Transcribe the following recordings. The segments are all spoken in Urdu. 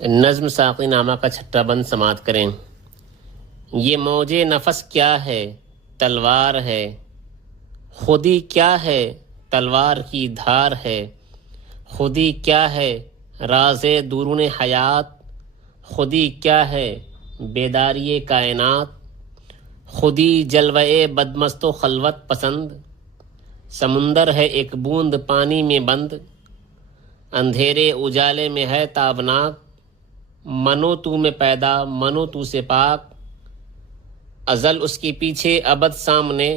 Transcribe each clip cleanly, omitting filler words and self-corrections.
نظم ساقی نامہ کا چھٹا بند سماعت کریں۔ یہ موج نفس کیا ہے، تلوار ہے، خودی کیا ہے، تلوار کی دھار ہے، خودی کیا ہے، راز درون حیات، خودی کیا ہے، بیداری کائنات، خودی جلوے بدمست و خلوت پسند، سمندر ہے ایک بوند پانی میں بند، اندھیرے اجالے میں ہے تابناک، منو تو میں پیدا منو تو سے پاک، ازل اس کے پیچھے ابد سامنے،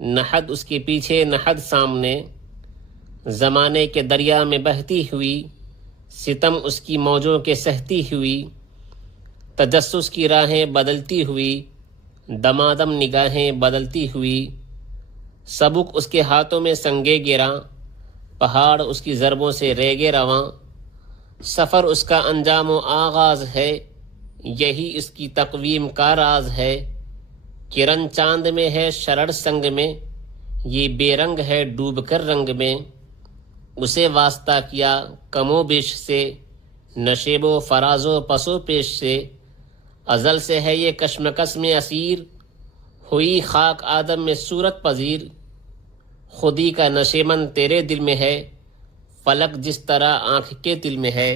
نحد اس کے پیچھے نحد سامنے، زمانے کے دریا میں بہتی ہوئی، ستم اس کی موجوں کے سہتی ہوئی، تجسس کی راہیں بدلتی ہوئی، دمادم نگاہیں بدلتی ہوئی، سبک اس کے ہاتھوں میں سنگے گراں، پہاڑ اس کی ضربوں سے ریگے رواں، سفر اس کا انجام و آغاز ہے، یہی اس کی تقویم کا راز ہے، کرن چاند میں ہے شرر سنگ میں، یہ بے رنگ ہے ڈوب کر رنگ میں، اسے واسطہ کیا کم و بیش سے، نشیب و فراز و پس و پیش سے، ازل سے ہے یہ کشمکش میں اسیر، ہوئی خاک آدم میں صورت پذیر، خودی کا نشیمن تیرے دل میں ہے، فلک جس طرح آنکھ کے دل میں ہے۔